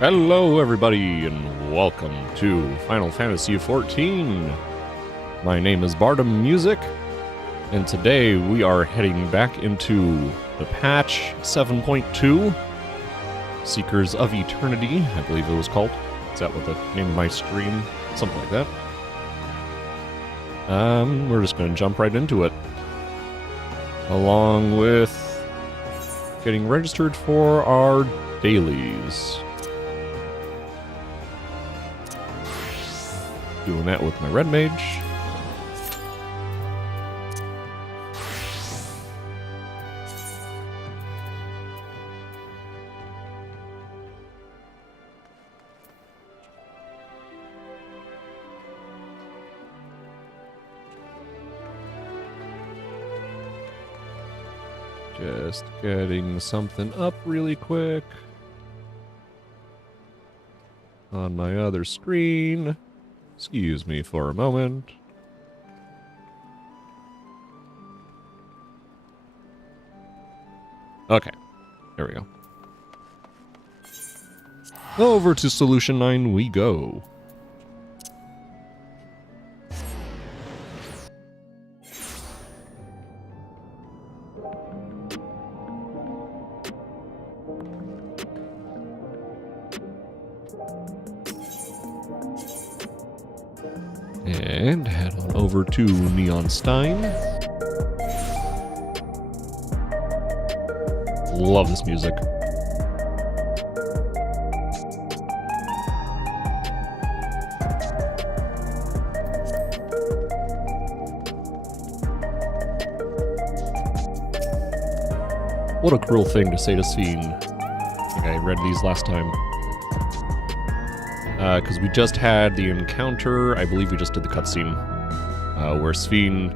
Hello everybody and welcome to Final Fantasy XIV. My name is Bardum Music, and today we are heading back into the patch 7.2, Seekers of Eternity, I believe it was called. Is that what the name of my stream? Something like that. We're just going to jump right into it. Along with getting registered for our dailies. Doing that with my red mage. Just getting something up really quick on my other screen. Excuse me for a moment. Okay, there we go. Over to Solution 9 we go. And head on over to Neonstein. Love this music. What a cruel thing to say to Sven. I think I read these last time. Because we just had the encounter, I believe we just did the cutscene, where Sven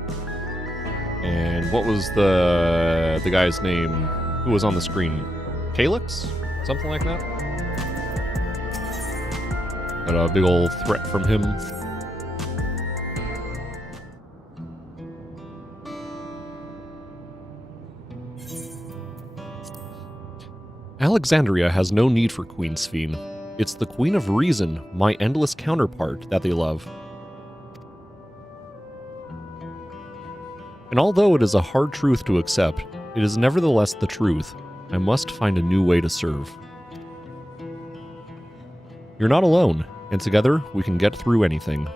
and what was the guy's name who was on the screen? Calyx? Something like that? Got a big old threat from him. Alexandria has no need for Queen Sven. It's the Queen of Reason, my endless counterpart, that they love. And although it is a hard truth to accept, it is nevertheless the truth. I must find a new way to serve. You're not alone, and together we can get through anything.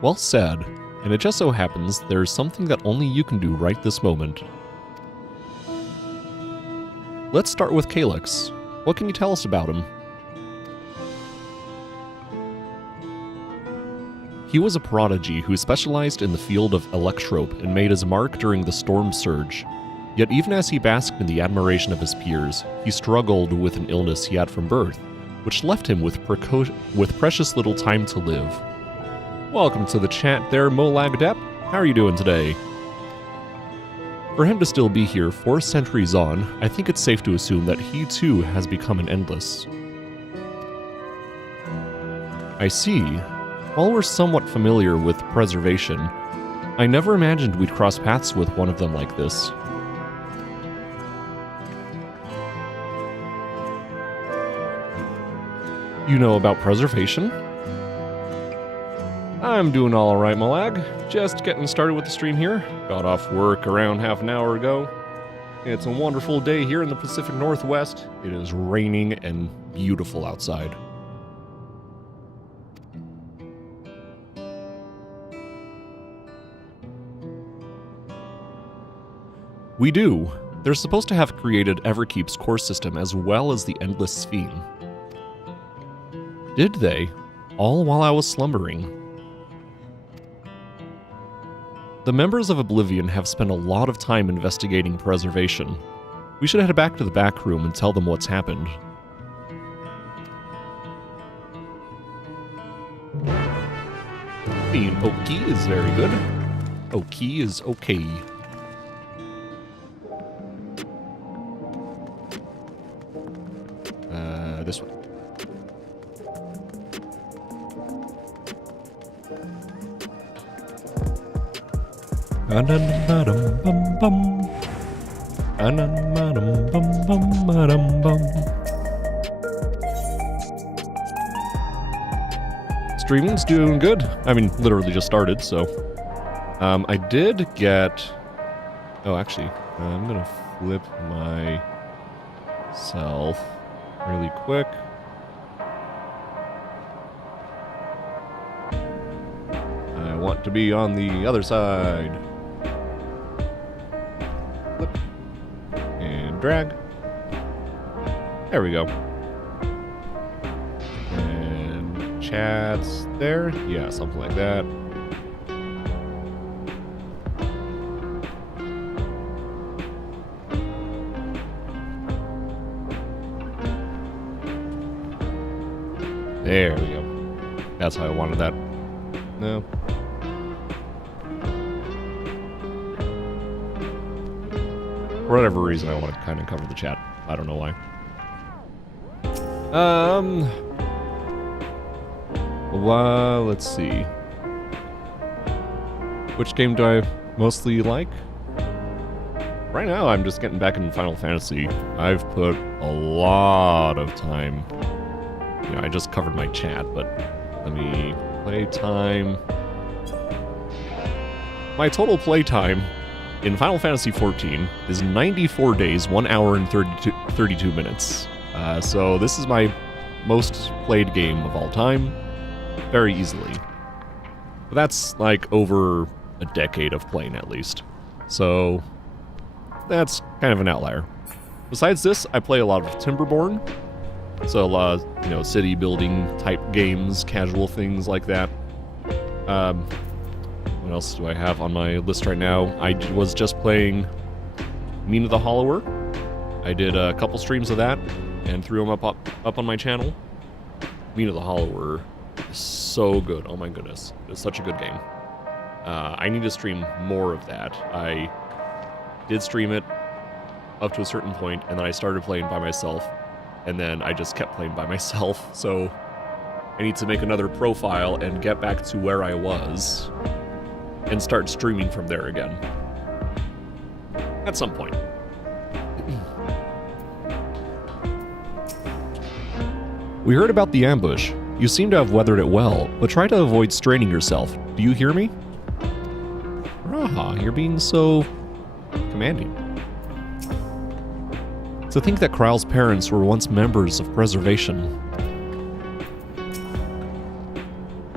Well said, and it just so happens there's something that only you can do right this moment. Let's start with Calyx. What can you tell us about him? He was a prodigy who specialized in the field of electrope and made his mark during the Storm Surge. Yet even as he basked in the admiration of his peers, he struggled with an illness he had from birth, which left him with precious little time to live. Welcome to the chat there, Molagdep. How are you doing today? For him to still be here 4 centuries on, I think it's safe to assume that he too has become an endless. I see. While we're somewhat familiar with preservation, I never imagined we'd cross paths with one of them like this. You know about preservation? I'm doing alright, Malag. Just getting started with the stream here. Got off work around half an hour ago. It's a wonderful day here in the Pacific Northwest. It is raining and beautiful outside. We do. They're supposed to have created Everkeep's core system as well as the Endless Sven. Did they? All while I was slumbering. The members of Oblivion have spent a lot of time investigating preservation. We should head back to the back room and tell them what's happened. Being okay is very good. Okay is okay. This way. Streaming's doing good. I mean, literally just started, so. I did get... Oh, actually, I'm gonna flip myself really quick. I want to be on the other side. Flip. And drag. There we go. And chat's there? Yeah, something like that. There we go. That's how I wanted that. No. For whatever reason, I want to kind of cover the chat. I don't know why. Well, let's see. Which game do I mostly like? Right now, I'm just getting back into Final Fantasy. I've put a lot of time. You know, I just covered my chat, but let me play time. My total play time in Final Fantasy XIV is 94 days, 1 hour and 32 minutes. So this is my most played game of all time, very easily. But that's like over a decade of playing at least. So that's kind of an outlier. Besides this, I play a lot of Timberborn. So a lot of, you know, city building type games, casual things like that. What else do I have on my list right now? I was just playing Mina the Hollower. I did a couple streams of that and threw them up on my channel. Mina the Hollower is so good. Oh my goodness. It's such a good game. I need to stream more of that. I did stream it up to a certain point, and then I started playing by myself. And then I just kept playing by myself, so I need to make another profile and get back to where I was and start streaming from there again. At some point. We heard about the ambush. You seem to have weathered it well, but try to avoid straining yourself. Do you hear me? Raha, you're being so commanding. To think that Kryl's parents were once members of Preservation.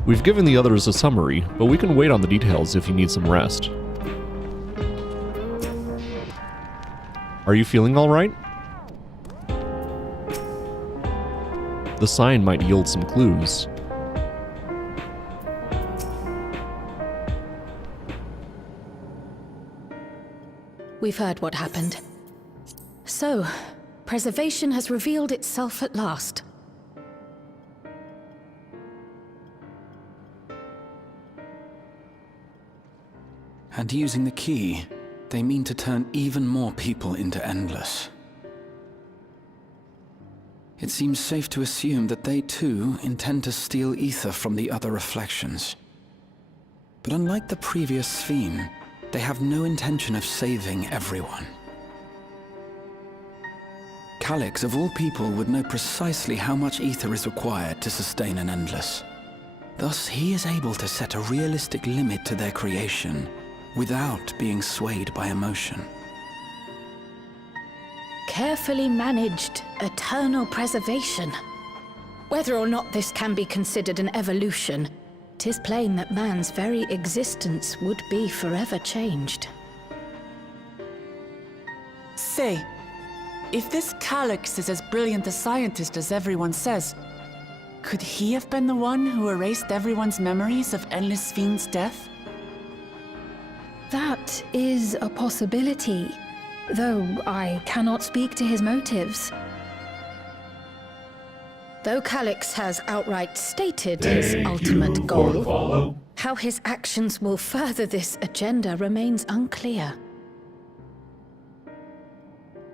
We've given the others a summary, but we can wait on the details if you need some rest. Are you feeling all right? The sign might yield some clues. We've heard what happened. So, Preservation has revealed itself at last. And using the key, they mean to turn even more people into Endless. It seems safe to assume that they too intend to steal ether from the other reflections. But unlike the previous theme, they have no intention of saving everyone. Calyx, of all people, would know precisely how much ether is required to sustain an Endless. Thus, he is able to set a realistic limit to their creation without being swayed by emotion. Carefully managed eternal preservation. Whether or not this can be considered an evolution, 'tis plain that man's very existence would be forever changed. Say, if this Calyx is as brilliant a scientist as everyone says, could he have been the one who erased everyone's memories of Endless Fiend's death? That is a possibility, though I cannot speak to his motives. Though Calyx has outright stated his ultimate goal, how his actions will further this agenda remains unclear.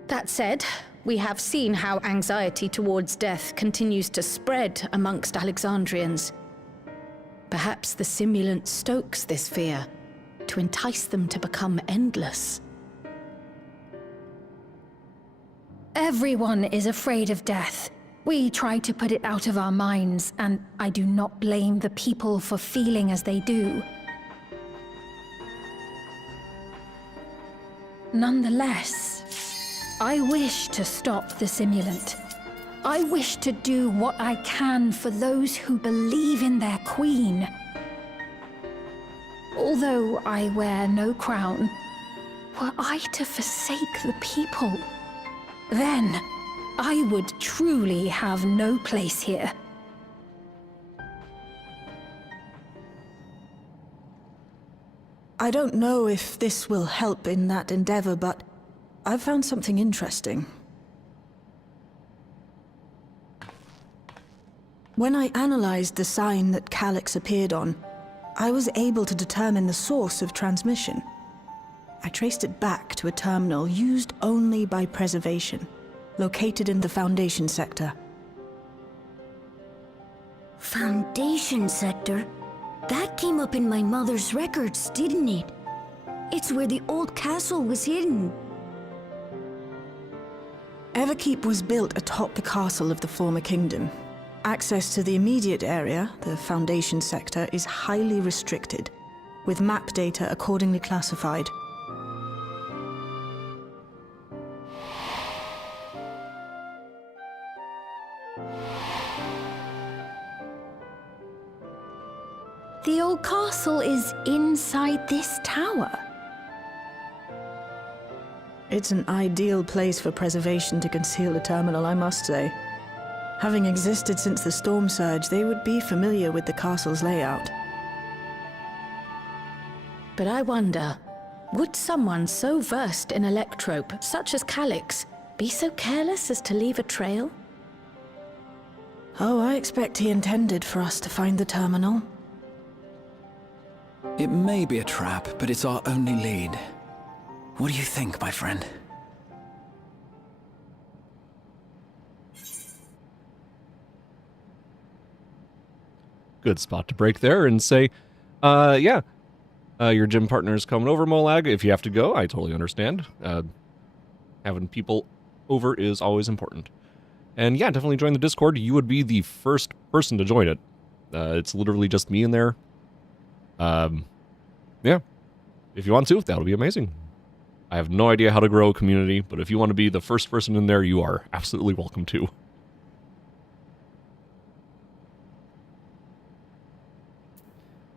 That said, we have seen how anxiety towards death continues to spread amongst Alexandrians. Perhaps the simulant stokes this fear to entice them to become endless. Everyone is afraid of death. We try to put it out of our minds, and I do not blame the people for feeling as they do. Nonetheless, I wish to stop the simulant. I wish to do what I can for those who believe in their queen. Although I wear no crown, were I to forsake the people, then I would truly have no place here. I don't know if this will help in that endeavor, but I've found something interesting. When I analyzed the sign that Calyx appeared on, I was able to determine the source of transmission. I traced it back to a terminal used only by preservation, located in the Foundation sector. Foundation sector? That came up in my mother's records, didn't it? It's where the old castle was hidden. Everkeep was built atop the castle of the former kingdom. Access to the immediate area, the Foundation sector, is highly restricted, with map data accordingly classified. The old castle is inside this tower. It's an ideal place for preservation to conceal a terminal, I must say. Having existed since the storm surge, they would be familiar with the castle's layout. But I wonder, would someone so versed in electrope, such as Calyx, be so careless as to leave a trail? Oh, I expect he intended for us to find the terminal. It may be a trap, but it's our only lead. What do you think, my friend? Good spot to break there and say, yeah, your gym partner's coming over, Molag. If you have to go, I totally understand. Having people over is always important. And yeah, definitely join the Discord. You would be the first person to join it. It's literally just me in there. Yeah, if you want to, that'll be amazing. I have no idea how to grow a community, but if you want to be the first person in there, you are absolutely welcome to.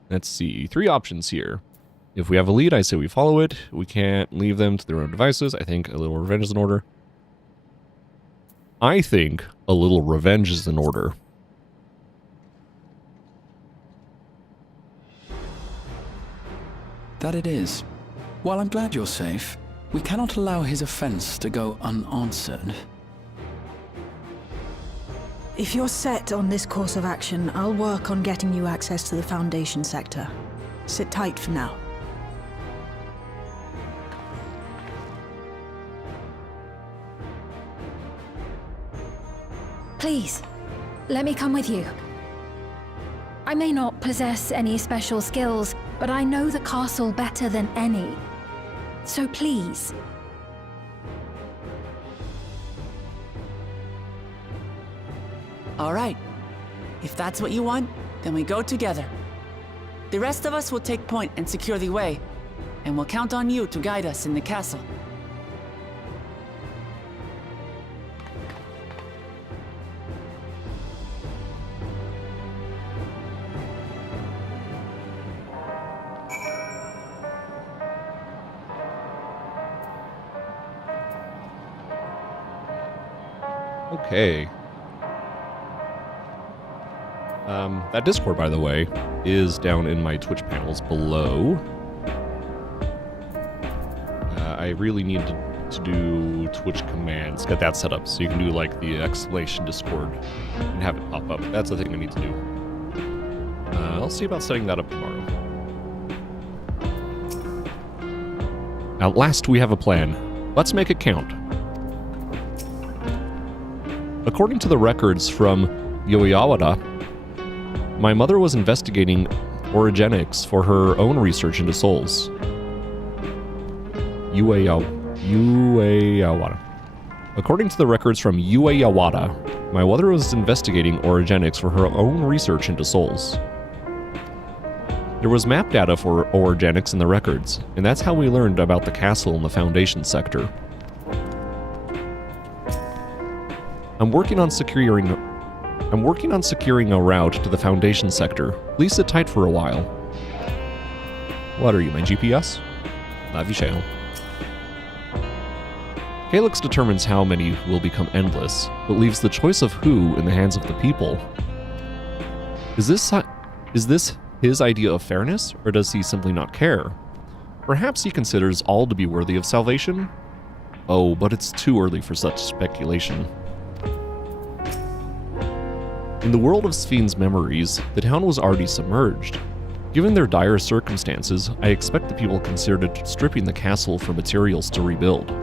Let's see, 3 options here. If we have a lead, I say we follow it. We can't leave them to their own devices. I think a little revenge is in order. I think a little revenge is in order. That it is. While I'm glad you're safe, we cannot allow his offense to go unanswered. If you're set on this course of action, I'll work on getting you access to the Foundation sector. Sit tight for now. Please, let me come with you. I may not possess any special skills, but I know the castle better than any. So please. All right. If that's what you want, then we go together. The rest of us will take point and secure the way, and we'll count on you to guide us in the castle. Okay. That Discord, by the way, is down in my Twitch panels below. I really need to do Twitch commands, get that set up, so you can do like the exclamation Discord and have it pop up. That's the thing I need to do. I'll see about setting that up tomorrow. At last we have a plan. Let's make it count. According to the records from Yoyawada, my mother was investigating orogenics for her own research into souls. Ueyawada. According to the records from Yue Yawada, my mother was investigating orogenics for her own research into souls. There was map data for orogenics in the records, and that's how we learned about the castle in the Foundation sector. I'm working on securing a route to the Foundation sector. Please sit tight for a while. What are you, my GPS? La vie chère. Calyx determines how many will become endless, but leaves the choice of who in the hands of the people. Is this his idea of fairness, or does he simply not care? Perhaps he considers all to be worthy of salvation? Oh, but it's too early for such speculation. In the world of Sphyn's memories, the town was already submerged. Given their dire circumstances, I expect the people considered stripping the castle for materials to rebuild.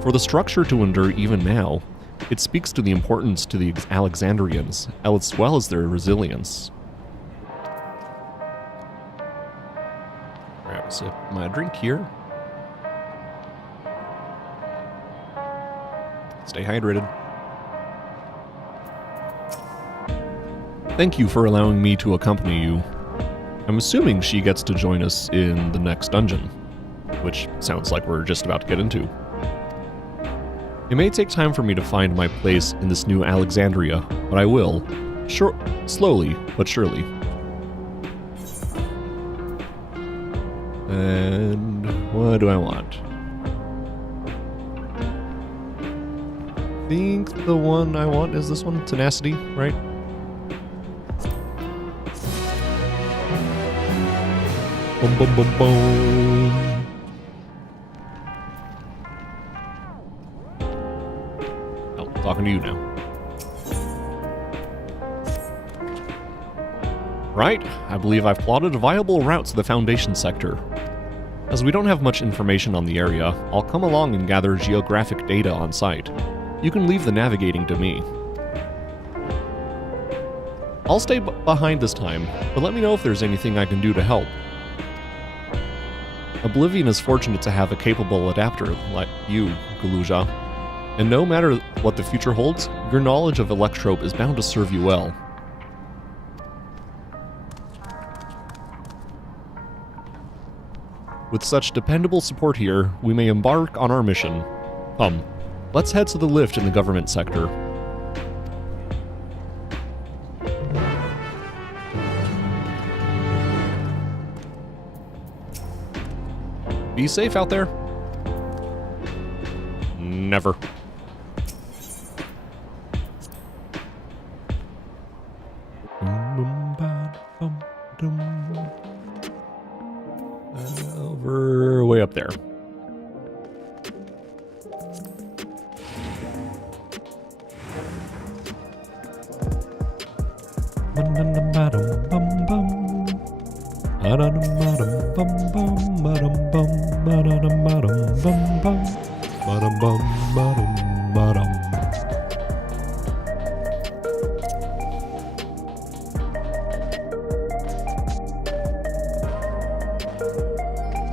For the structure to endure even now, it speaks to the importance to the Alexandrians, as well as their resilience. Grab a sip of my drink here. Stay hydrated. Thank you for allowing me to accompany you. I'm assuming she gets to join us in the next dungeon, which sounds like we're just about to get into. It may take time for me to find my place in this new Alexandria, but I will. Slowly, but surely. And what do I want? I think the one I want is this one, Tenacity, right? Boom, boom, boom, boom. Talking to you now. Right, I believe I've plotted a viable route to the Foundation sector. As we don't have much information on the area, I'll come along and gather geographic data on site. You can leave the navigating to me. I'll stay behind this time, but let me know if there's anything I can do to help. Oblivion is fortunate to have a capable adapter like you, Galuja. And no matter what the future holds, your knowledge of Electrope is bound to serve you well. With such dependable support here, we may embark on our mission. Come, let's head to the lift in the government sector. Be safe out there. Never. Over way up there.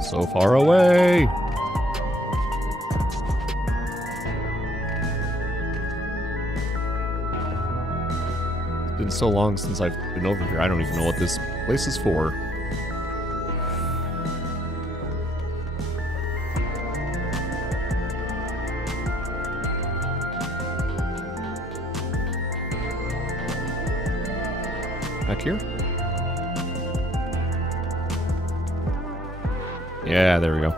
So far away. It's been so long since I've been over here. I don't even know what this place is for. Back here? Yeah, there we go.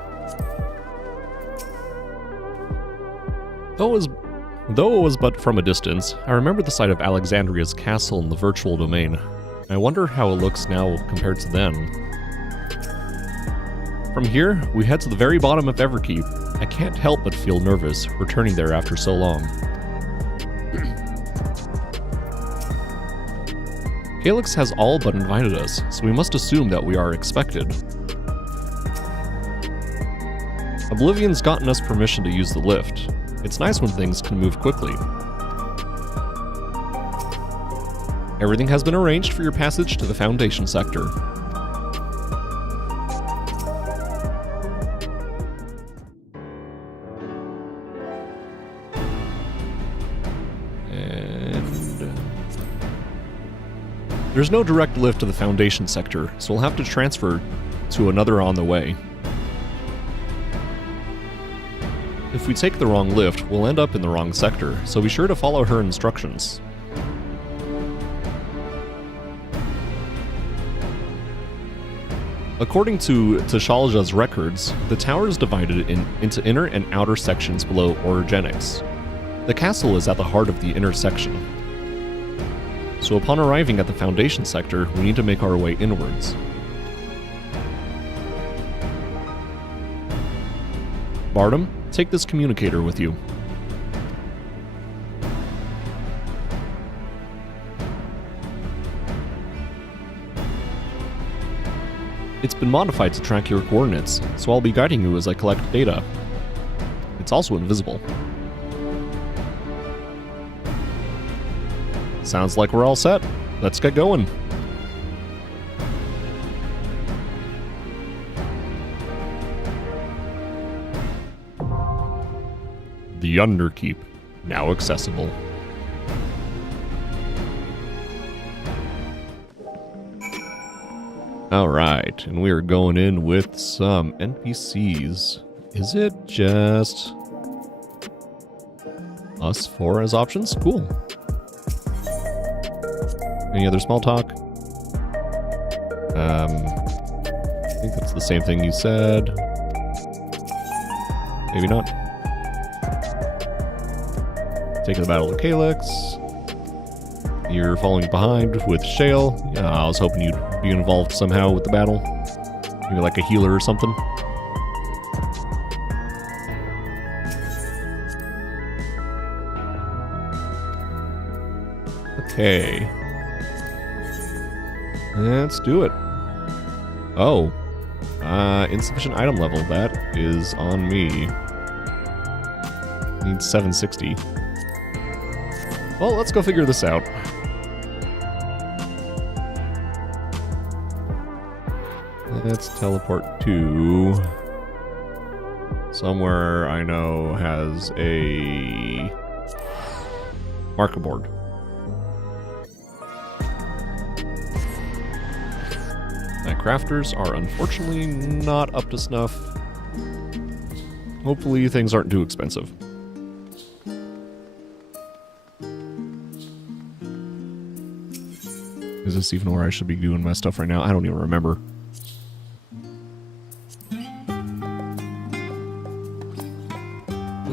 Though it was but from a distance, I remember the sight of Alexandria's castle in the virtual domain. I wonder how it looks now compared to then. From here, we head to the very bottom of Everkeep. I can't help but feel nervous, returning there after so long. Calyx has all but invited us, so we must assume that we are expected. Oblivion's gotten us permission to use the lift. It's nice when things can move quickly. Everything has been arranged for your passage to the Foundation sector. There's no direct lift to the Foundation sector, so we'll have to transfer to another on the way. If we take the wrong lift, we'll end up in the wrong sector, so be sure to follow her instructions. According to Tashalja's records, the tower is divided into inner and outer sections below Orogenics. The castle is at the heart of the inner section. So upon arriving at the Foundation sector, we need to make our way inwards. Bardem, take this communicator with you. It's been modified to track your coordinates, so I'll be guiding you as I collect data. It's also invisible. Sounds like we're all set. Let's get going. The Underkeep, now accessible. Alright, and we are going in with some NPCs. Is it just us four as options? Cool. Any other small talk? I think that's the same thing you said. Maybe not. Taking the battle of Calyx. You're falling behind with Shale. Yeah, I was hoping you'd be involved somehow with the battle. Maybe like a healer or something. Okay. Let's do it. Oh. Insufficient item level. That is on me. Needs 760. Well, let's go figure this out. Let's teleport to somewhere I know has a marker board. My crafters are unfortunately not up to snuff. Hopefully things aren't too expensive. Is this even where I should be doing my stuff right now? I don't even remember.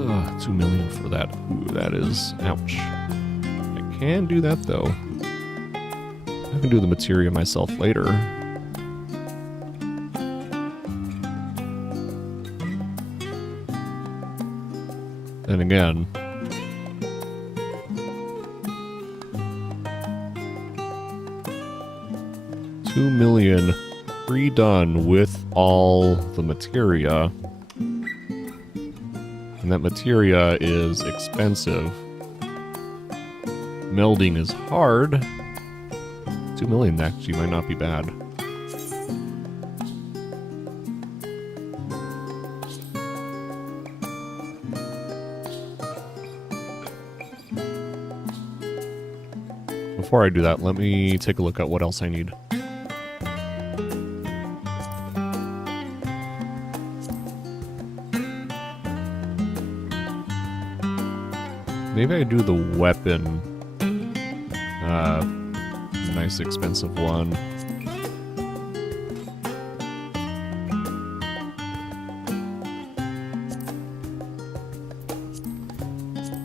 Ugh, 2 million for that. Ooh, that is... ouch. I can do that, though. I can do the materia myself later. Then again... $2 million pre-done with all the materia. And that materia is expensive. Melding is hard. 2 million actually might not be bad. Before I do that, let me take a look at what else I need. Maybe I do the weapon. Nice expensive one.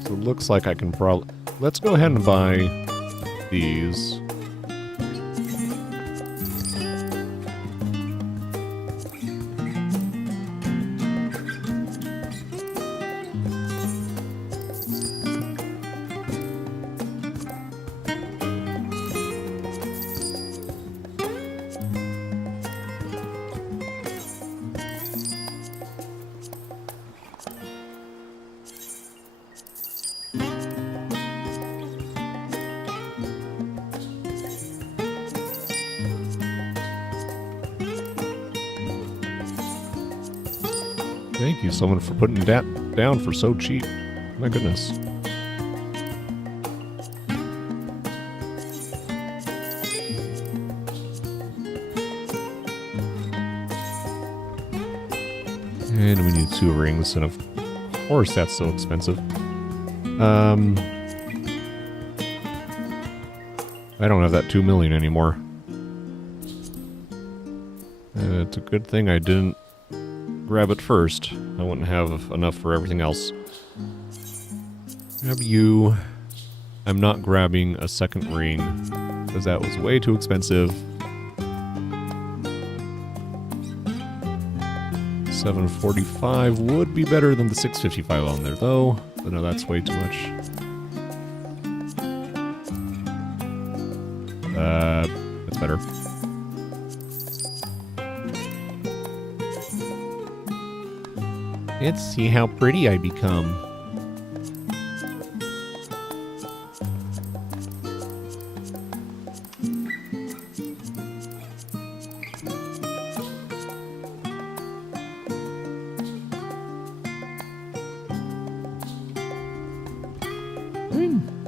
So it looks like I can probably... Let's go ahead and buy these. Thank you, someone, for putting that down for so cheap. My goodness. And we need 2 rings, and of course that's so expensive. I don't have that 2 million anymore. It's a good thing I didn't grab it first. I wouldn't have enough for everything else. Grab you. I'm not grabbing a second ring, because that was way too expensive. 745 would be better than the 655 on there, though. But no, that's way too much. That's better. Let's see how pretty I become.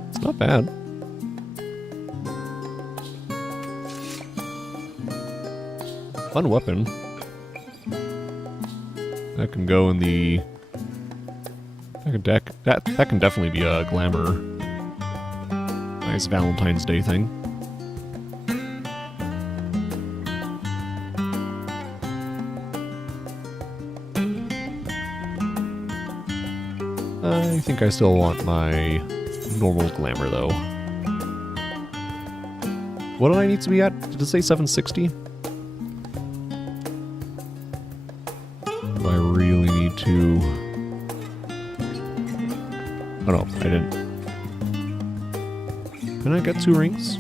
It's not bad. Fun weapon. That can go in the deck. That can definitely be a glamour. Nice Valentine's Day thing. I think I still want my normal glamour though. What do I need to be at? Did it say 760? Do I really need to... Oh no, I didn't. Can I get 2 rings?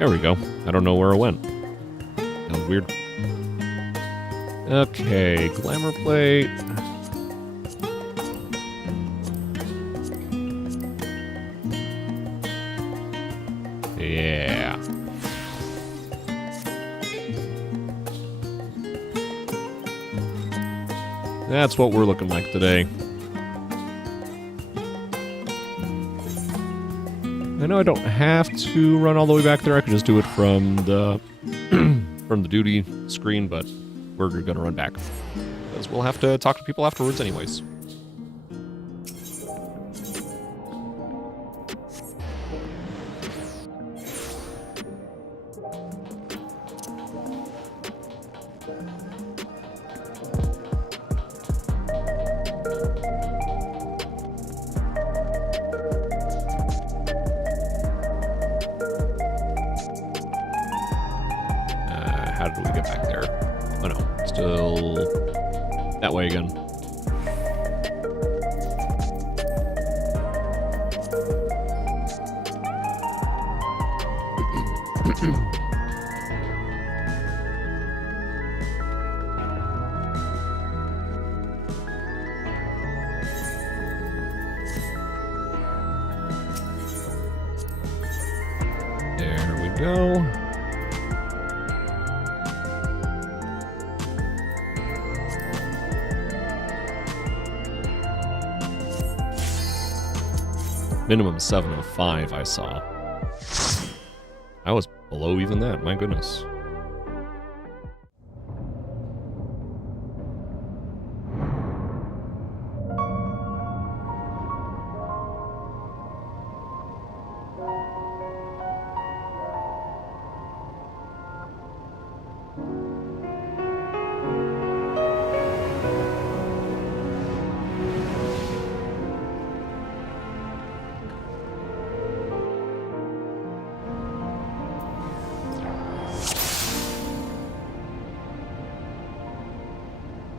There we go. I don't know where it went. That was weird. Okay, glamour plate. Yeah. That's what we're looking like today. I know I don't have to run all the way back there. I could just do it from the from the duty screen, but we're gonna run back because we'll have to talk to people afterwards anyways. How did we get back there? Oh no, still that way again. There we go. Minimum 705 I saw. I was below even that, my goodness.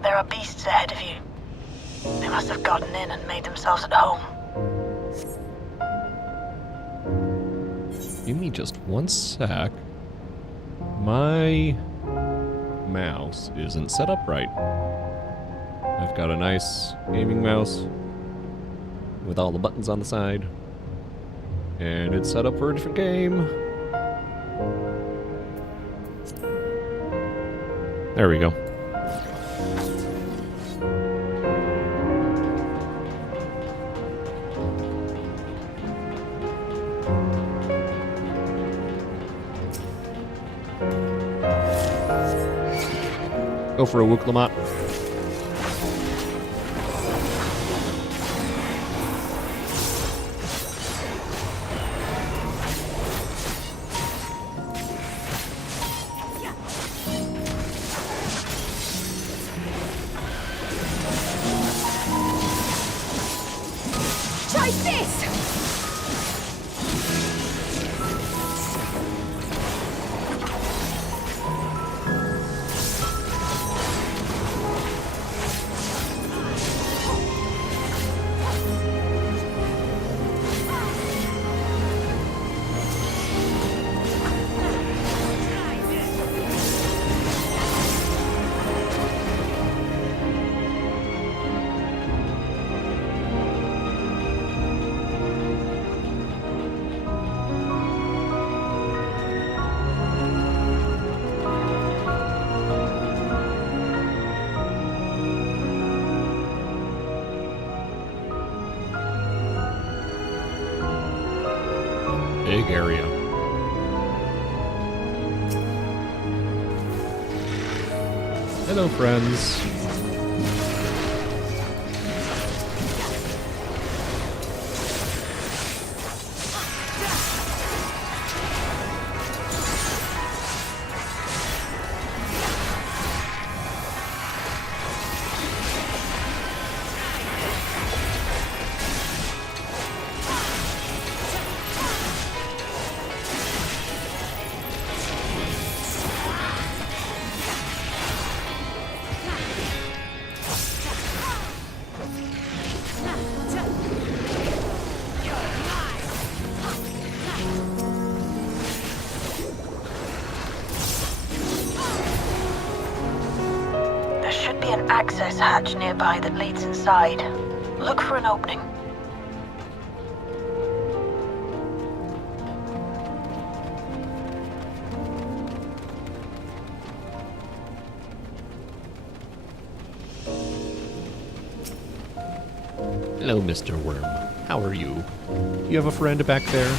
There are beasts ahead of you. They must have gotten in and made themselves at home. Give me just one sec. My mouse isn't set up right. I've got a nice gaming mouse with all the buttons on the side, and it's set up for a different game. There we go. Go for a Wooklamat. Try this! Big area. Hello, friends. There should be an access hatch nearby that leads inside. Look for an opening. Hello, Mr. Worm. How are you? You have a friend back there?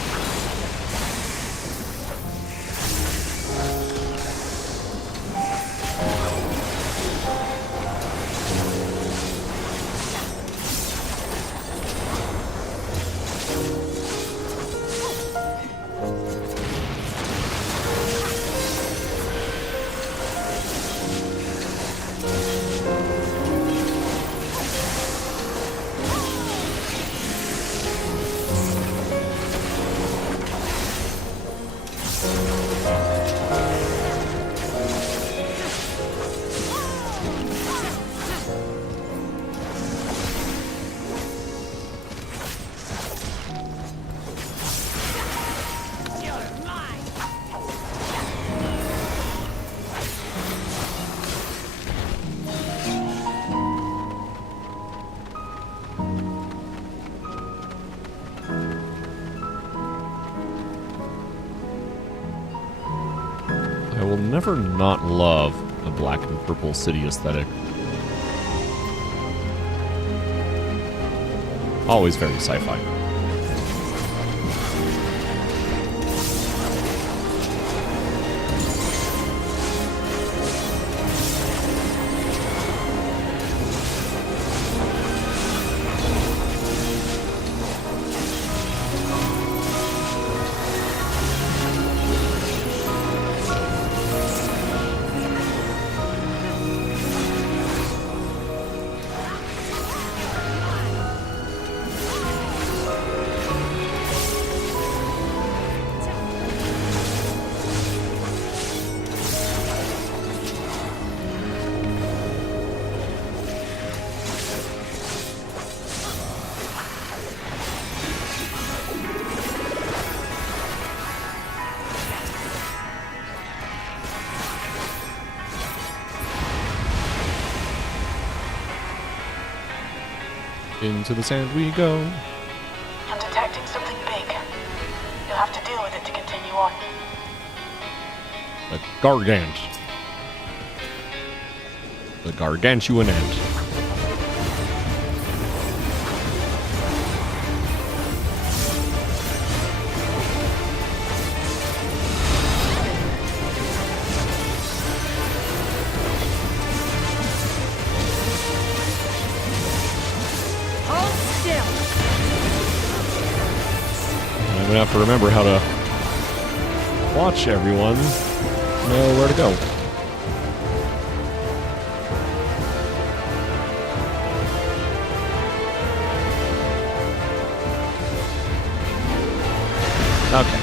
I will never not love a black and purple city aesthetic. Always very sci-fi. Into the sand we go. I'm detecting something big. You'll have to deal with it to continue on. A gargant. The gargantuan ant. I'm gonna have to remember how to watch everyone, know where to go. Okay,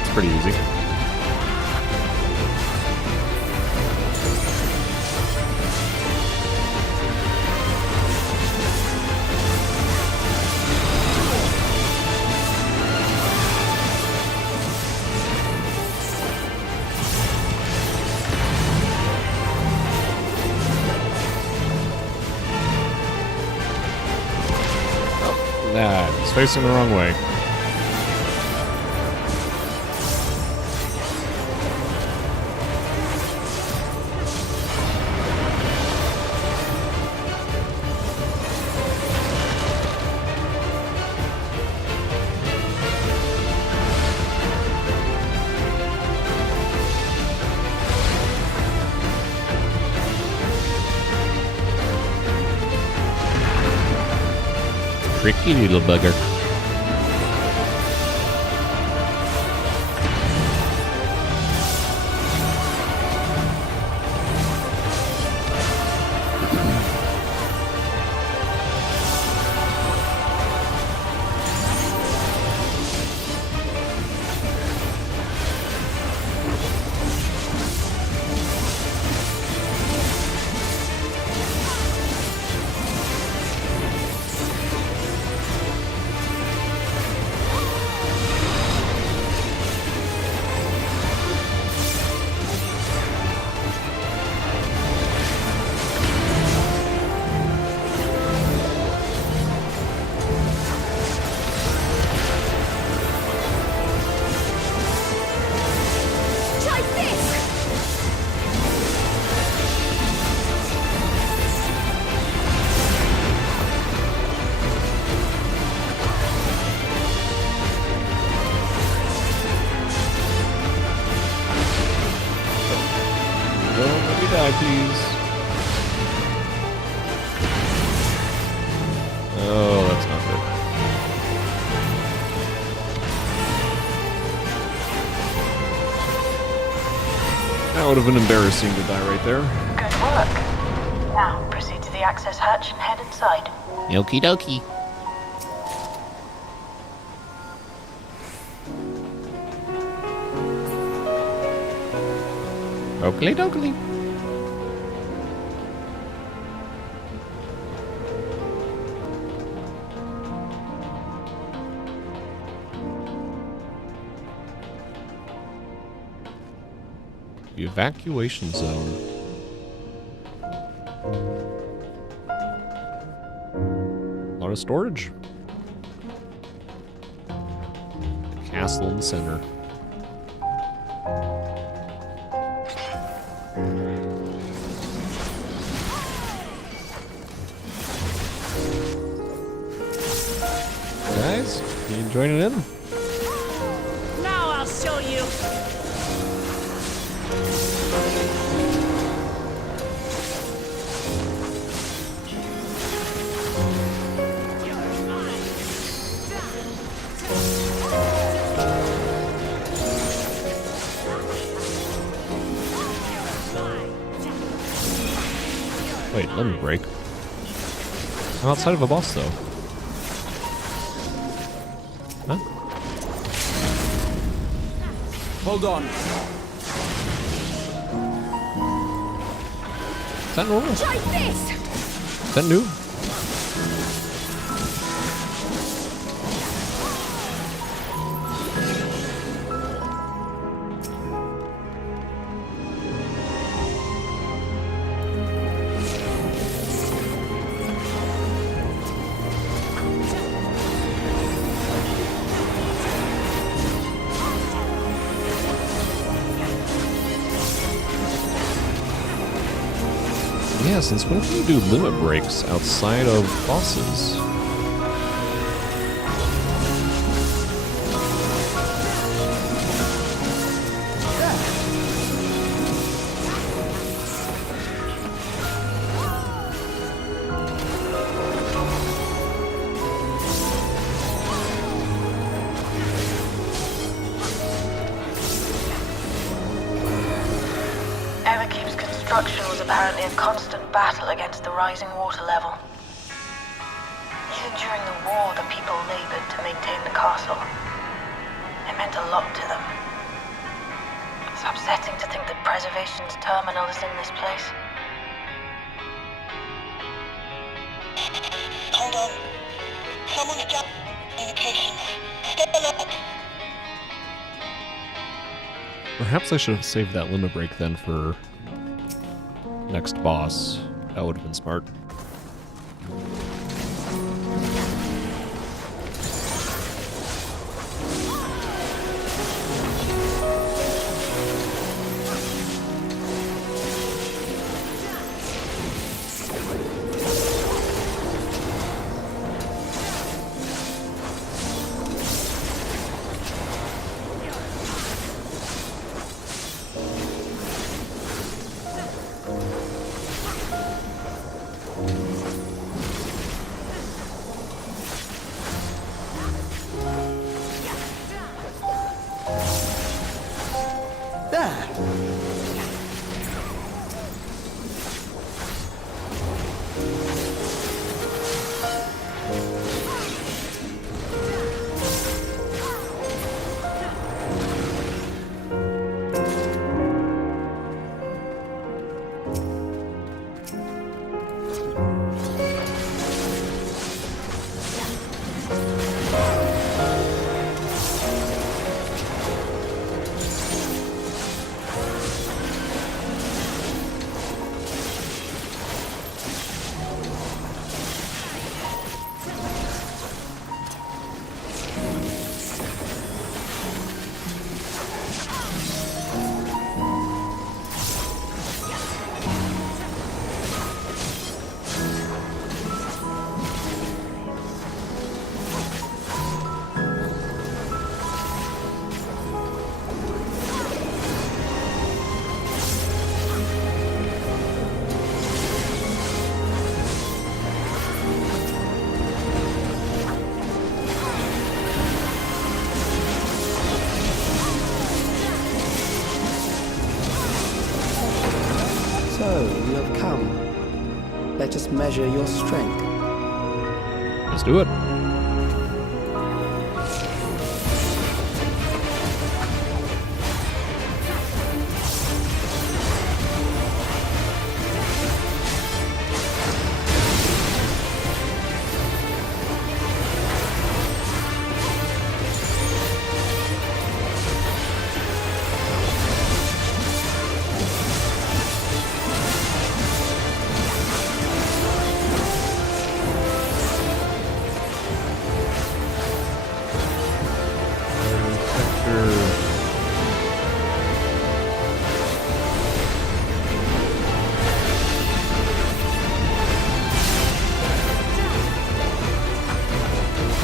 it's pretty easy. He's facing the wrong way. Tricky little bugger. Die, please. Oh, that's not good. That would have been embarrassing to die right there. Good work. Now, proceed to the access hatch and head inside. Okie dokie. Oakley dokley. The evacuation zone. A lot of storage. The castle in the center. Guys, you joining in? Now I'll show you. Wait, let me break. I'm outside of a boss, though. Huh? Hold on. Is that normal? Try this! Is that new? Yeah, since when can you do limit breaks outside of bosses? Everkeep's construction was apparently a constant battle against the rising water level. Even during the war, the people labored to maintain the castle. It meant a lot to them. It's upsetting to think that Preservation's terminal is in this place. Hold on. Someone's down communications. Stay alert. Perhaps I should have saved that limit break then for next boss. That would have been smart. So, you have come. Let us measure your strength. Let's do it.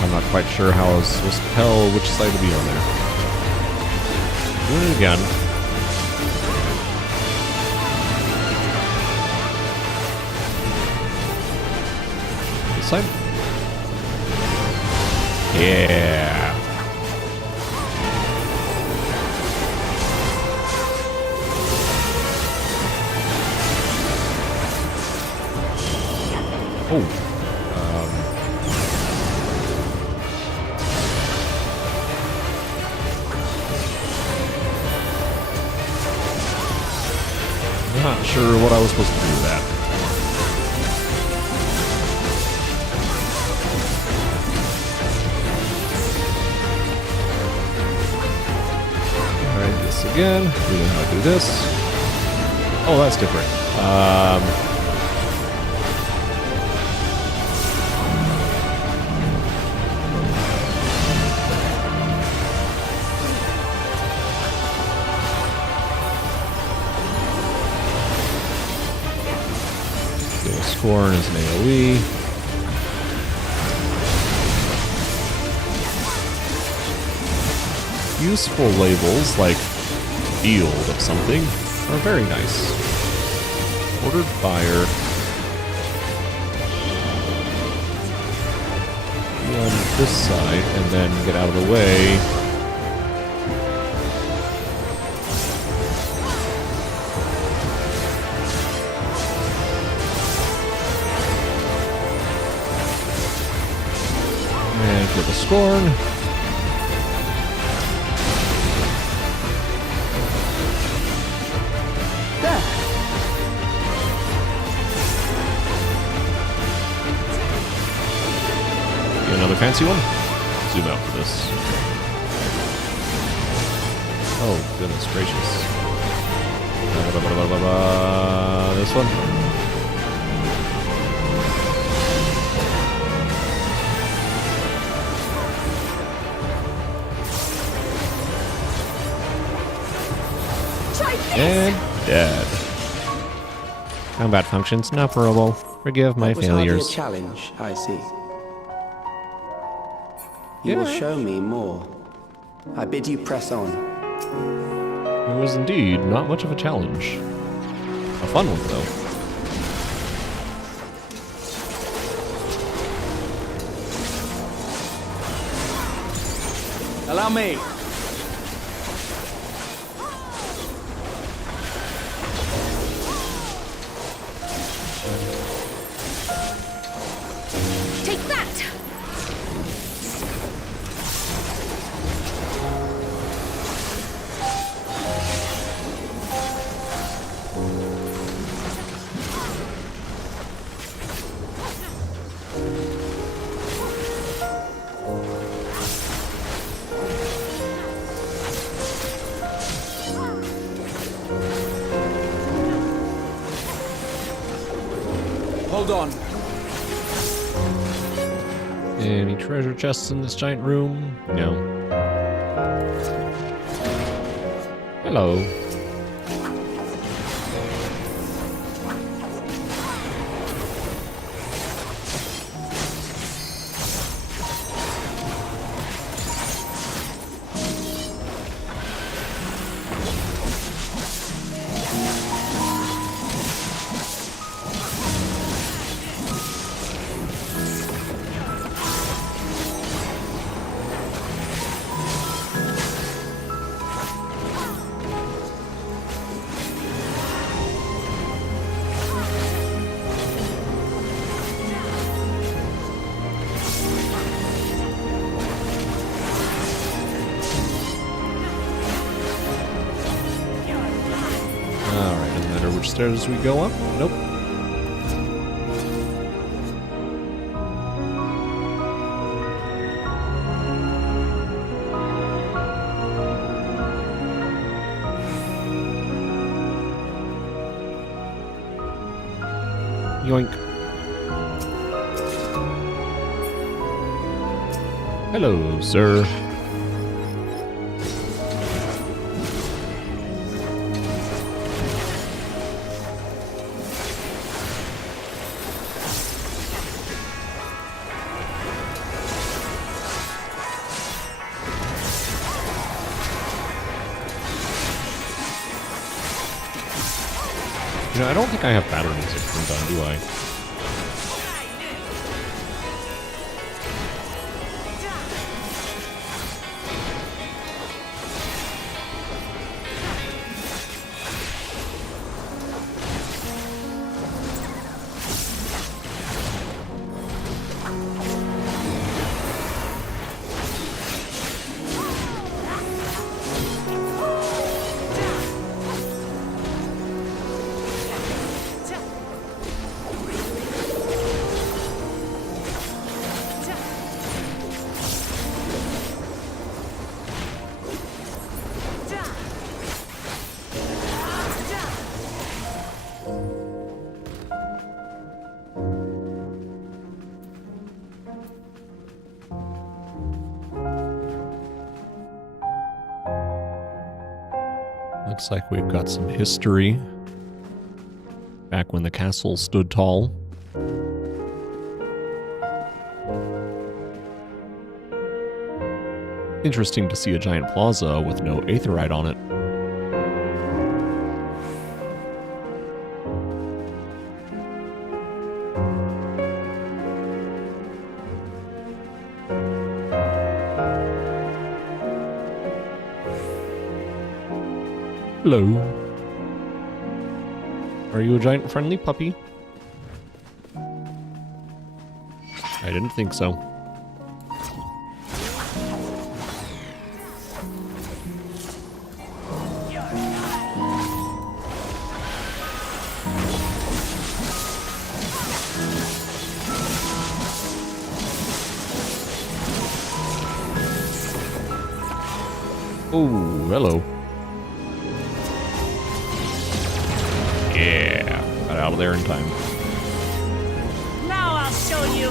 I'm not quite sure how I was supposed to tell which side to be on there. Doing it again. This side? Yeah. Oh. Not sure what I was supposed to do with that. Alright, this again. We know how to do this. Oh, that's different. The Scorn is an AoE. Useful labels like field of something are very nice. Ordered fire. Be on this side and then get out of the way. And get the Scorn. Another fancy one? Zoom out for this. Oh, goodness gracious. This one? And dead. Combat functions inoperable. Forgive my failures. A challenge, I see. You will show me more. I bid you press on. It was indeed not much of a challenge. A fun one, though. Allow me. Take that! Hold on. Any treasure chests in this giant room? No. Hello. Which stairs we go up? Nope. Yoink. Hello, sir. You know, I don't think I have battle music turned on, do I? Looks like we've got some history. Back when the castle stood tall. Interesting to see a giant plaza with no aetheryte on it. Hello. Are you a giant friendly puppy? I didn't think so. Oh, hello. Yeah, got out of there in time. Now I'll show you.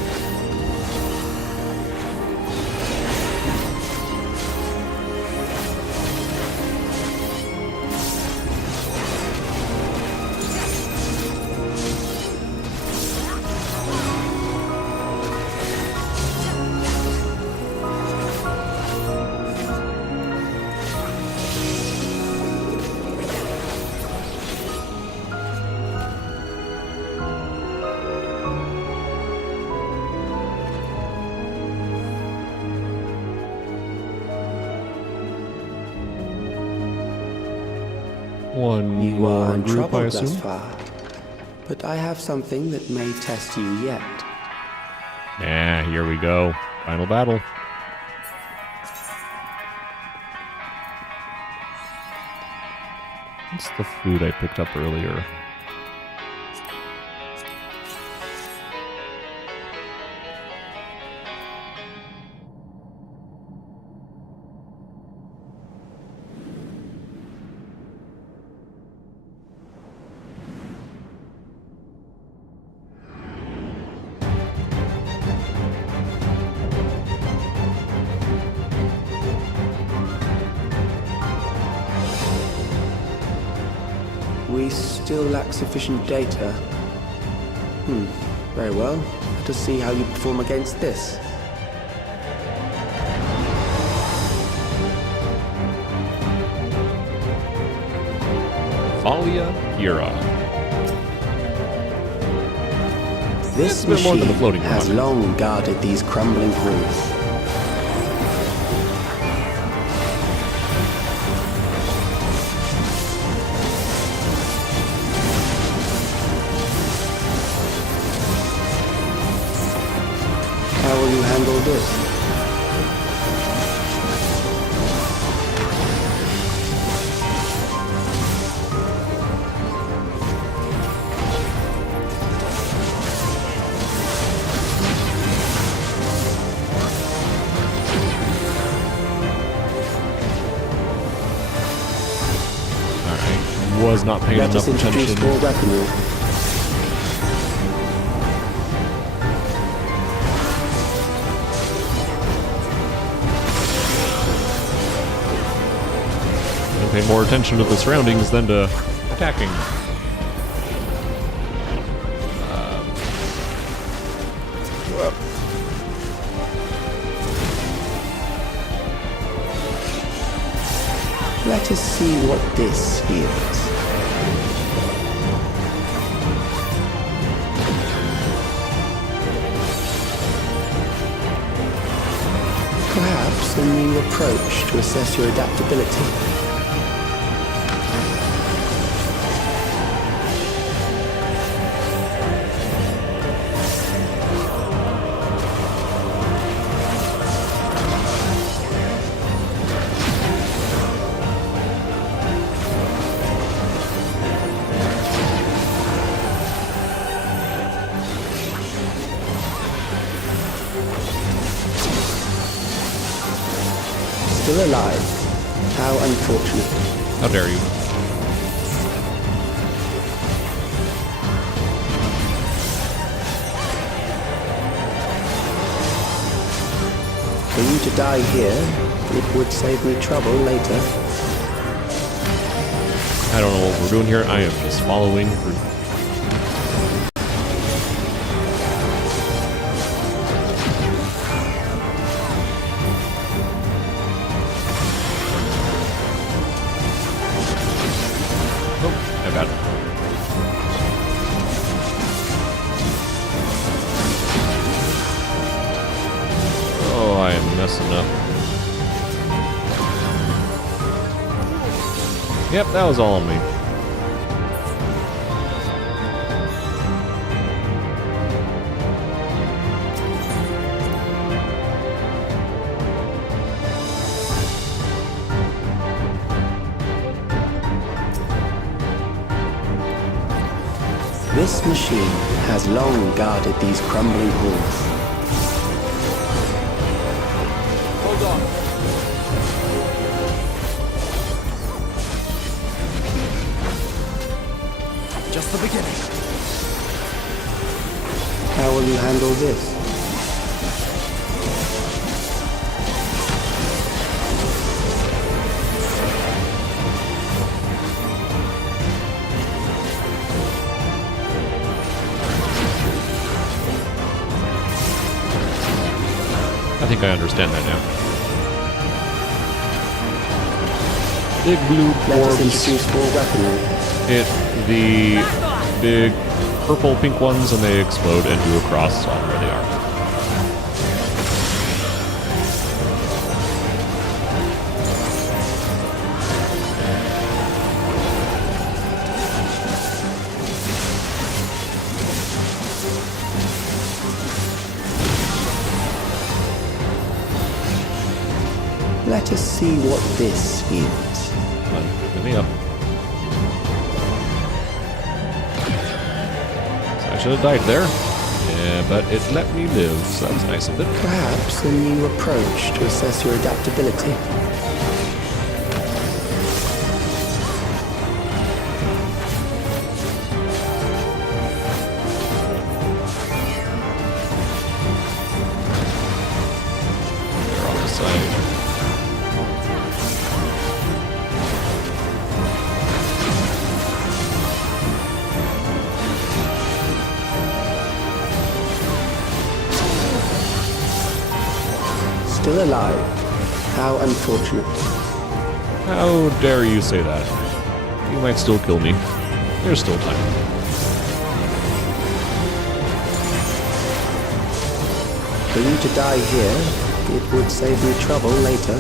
One You more are in group, I trouble thus assume. far, but I have something that may test you yet. Yeah, here we go. Final battle. What's the food I picked up earlier? We still lack sufficient data. Very well. Let us see how you perform against this. Thalia Hira. This It's a bit more than the machine floating has rock. long guarded these crumbling ruins. How will you handle this? Alright. Was not paying Let enough us introduce attention. more weaponry. Pay more attention to the surroundings than to attacking. Let us see what this is. Perhaps a new approach to assess your adaptability. Still alive. How unfortunate. How dare you? For you to die here, it would save me trouble later. I don't know what we're doing here. I am just following through. messing up. Yep, that was all on me. This machine has long guarded these crumbling halls. Hold on. Just the beginning. How will you handle this? I think I understand that now. Big blue Let us orbs introduce more weaponry. hit the big purple pink ones and they explode and do a cross on where they are. Let us see what this is. Come on, get me up. So I should have died there. Yeah, but it let me live, so that was nice of it. Perhaps a new approach to assess your adaptability. They're on the side. Still alive. How unfortunate. How dare you say that? You might still kill me. There's still time. For you to die here, it would save me trouble later.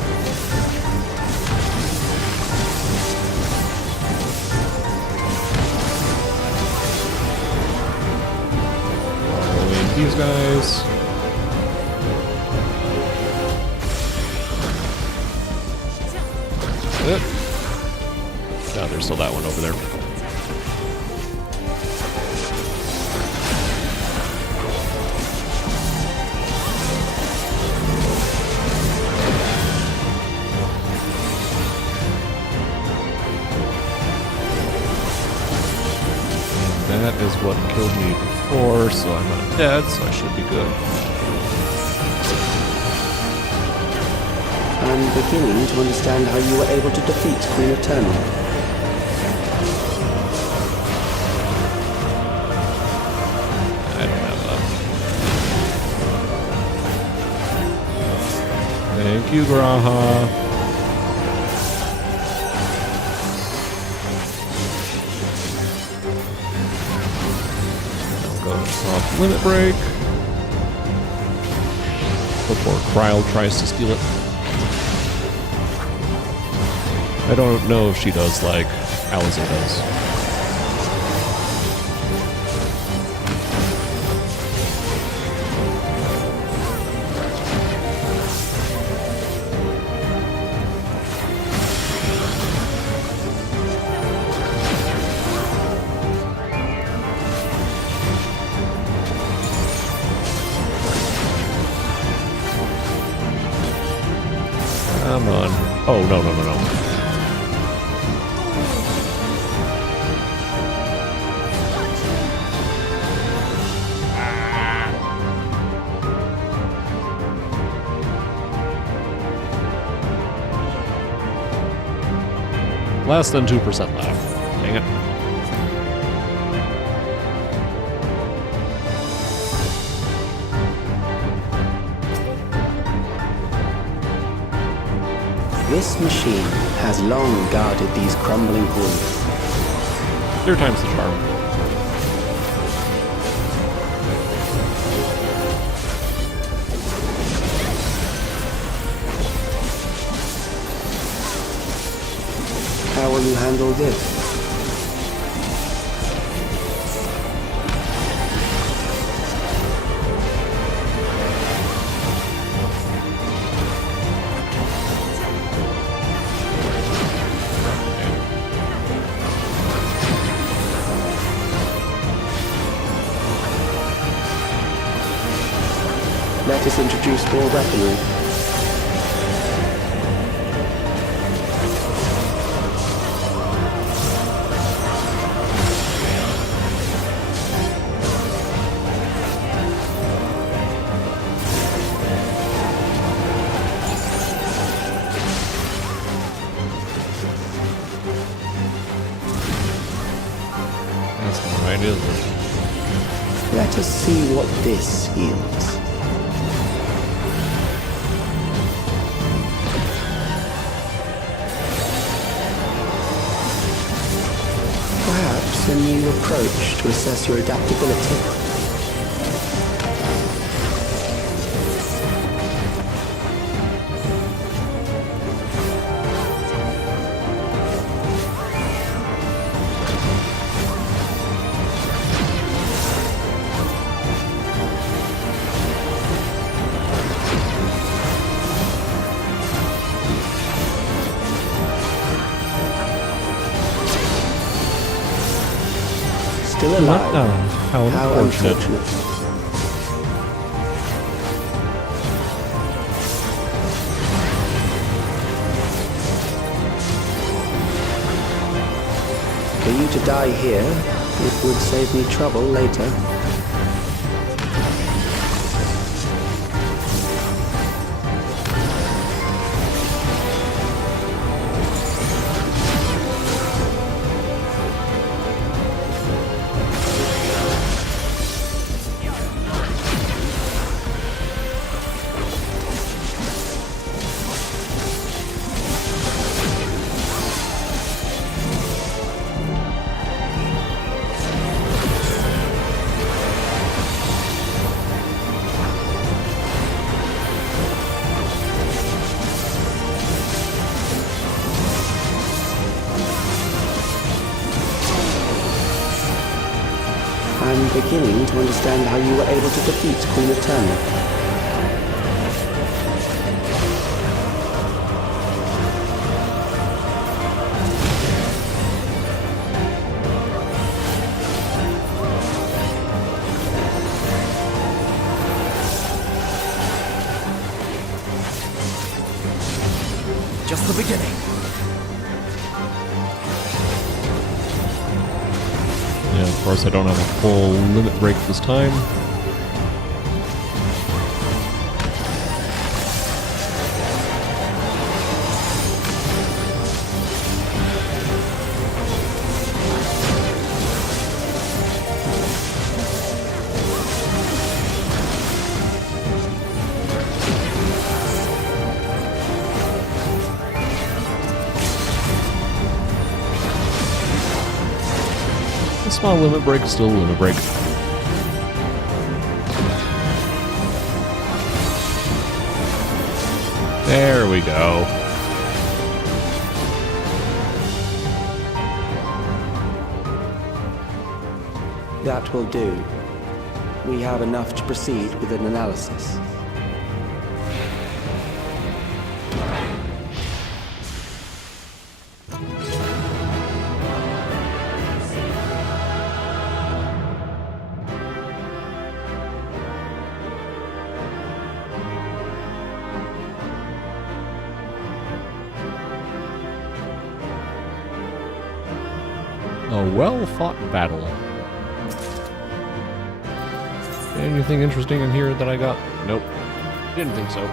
Following these guys. No, there's still that one over there. And that is what killed me before, so I'm not dead, so I should be good. I'm beginning to understand how you were able to defeat Queen Eternal. I don't have that. Thank you, Graha. I'll go soft limit break. Before Kryl tries to steal it. I don't know if she does like Alistair does. Come on. Oh, no, no, no, no. Less than 2% left. Dang it. This machine has long guarded these crumbling halls. 3 times the charm. handle this? Let us introduce more weaponry. That's not right, is it? Let us see what this yields. Perhaps a new approach to assess your adaptability. Still alive. How unfortunate. For you to die here, it would save me trouble later. I'm beginning to understand how you were able to defeat Queen Eterna. Just the beginning. Yeah, of course I don't have a full limit break this time. A small limit break is still a limit break. There we go. That will do. We have enough to proceed with an analysis. A well-fought battle. Anything interesting in here that I got? Nope. Didn't think so.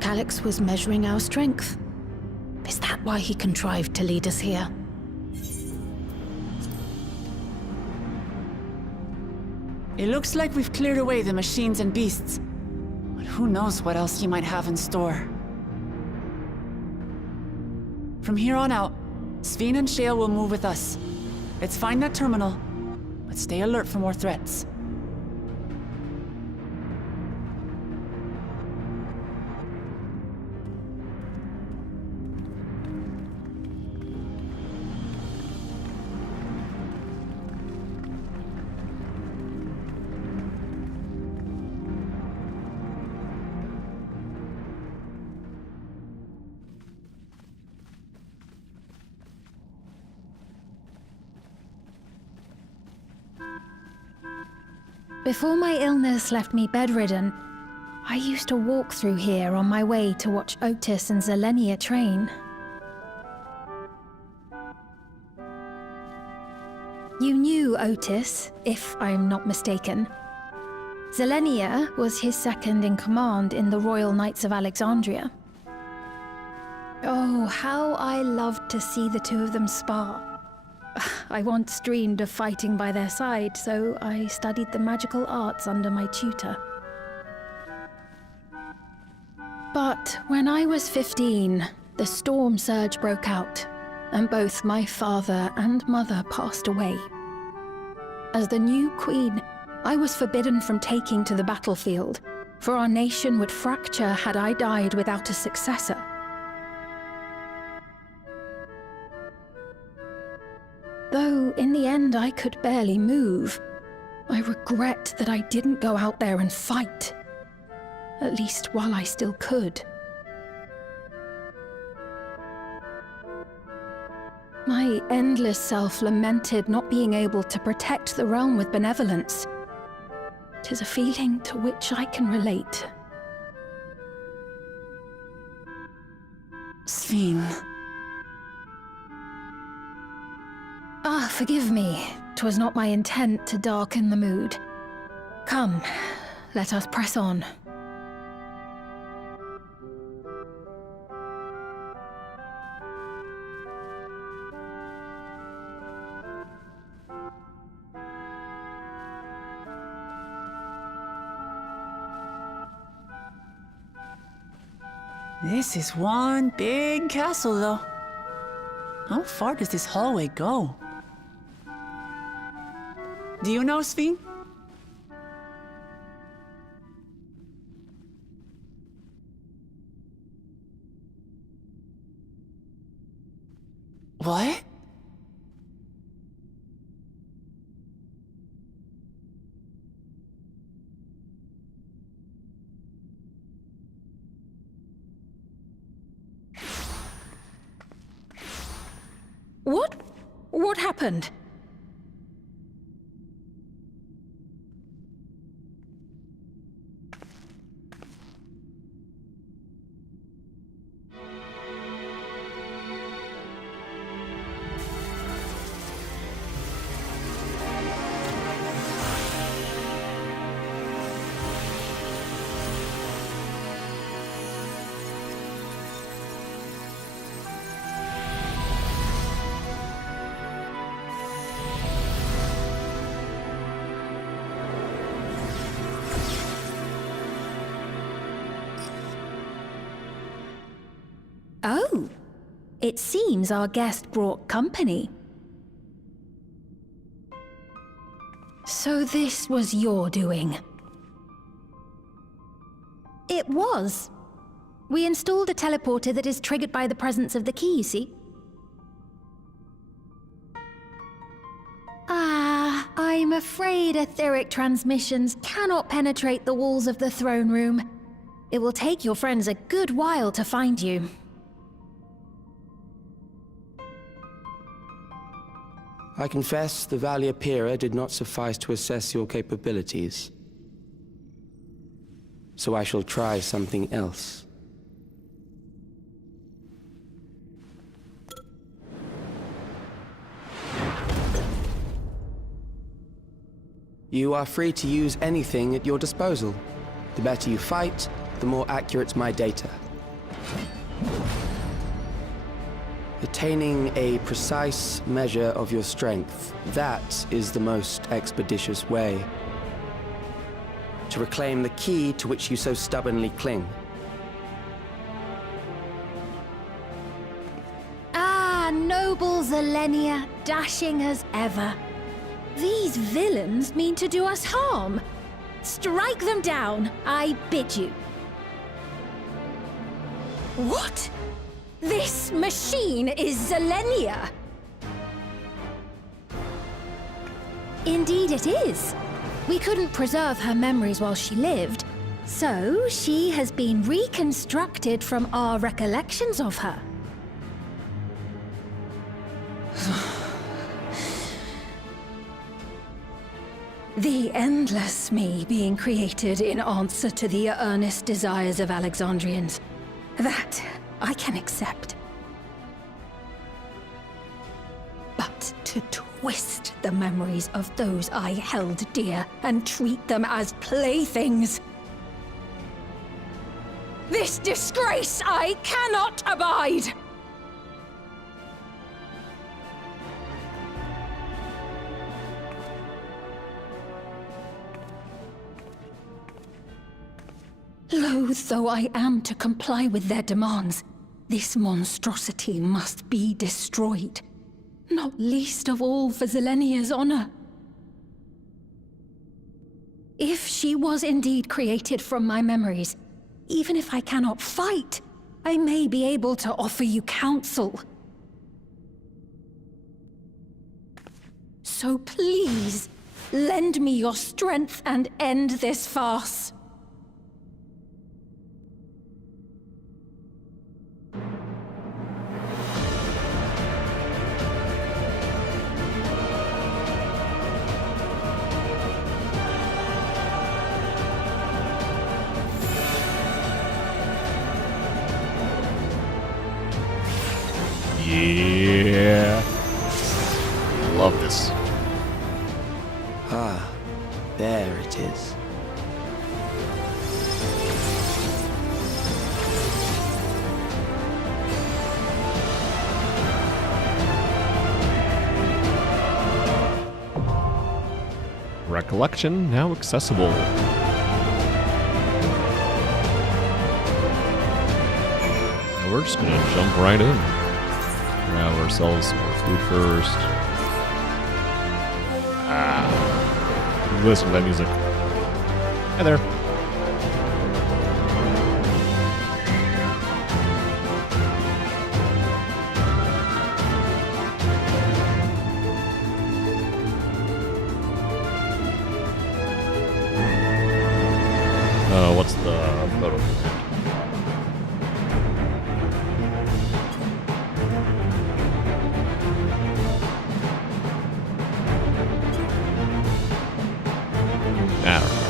Calix was measuring our strength. Is that why he contrived to lead us here? It looks like we've cleared away the machines and beasts. Who knows what else he might have in store. From here on out, Sven and Shale will move with us. Let's find that terminal, but stay alert for more threats. Before my illness left me bedridden, I used to walk through here on my way to watch Otis and Zelenia train. You knew Otis, if I'm not mistaken. Zelenia was his second in command in the Royal Knights of Alexandria. Oh, how I loved to see the two of them spar. I once dreamed of fighting by their side, so I studied the magical arts under my tutor. But when I was 15, the storm surge broke out, and both my father and mother passed away. As the new queen, I was forbidden from taking to the battlefield, for our nation would fracture had I died without a successor. Though in the end I could barely move, I regret that I didn't go out there and fight. At least while I still could. My endless self lamented not being able to protect the realm with benevolence. 'Tis a feeling to which I can relate. Sven. Ah, forgive me. 'Twas not my intent to darken the mood. Come, let us press on. This is one big castle, though. How far does this hallway go? Do you know, Sven? What? What happened? Oh, it seems our guest brought company. So this was your doing? It was. We installed a teleporter that is triggered by the presence of the key, you see? Ah, I'm afraid etheric transmissions cannot penetrate the walls of the throne room. It will take your friends a good while to find you. I confess the Valia Pira did not suffice to assess your capabilities. So I shall try something else. You are free to use anything at your disposal. The better you fight, the more accurate my data. Attaining a precise measure of your strength, that is the most expeditious way. to reclaim the key to which you so stubbornly cling. Ah, noble Zelenia, dashing as ever. These villains mean to do us harm. Strike them down, I bid you. What? This machine is Zelenia! Indeed it is. We couldn't preserve her memories while she lived, so she has been reconstructed from our recollections of her. The endless me being created in answer to the earnest desires of Alexandrians. That I can accept. But to twist the memories of those I held dear and treat them as playthings. This disgrace I cannot abide! Loath though I am to comply with their demands, this monstrosity must be destroyed. Not least of all for Zelenia's honor. If she was indeed created from my memories, even if I cannot fight, I may be able to offer you counsel. So please, lend me your strength and end this farce. Yeah. Love this. Ah, there it is. Recollection now accessible. And we're just gonna jump right in. Grab ourselves some more food first. Listen to that music. Hi there. What's the photo? I don't know.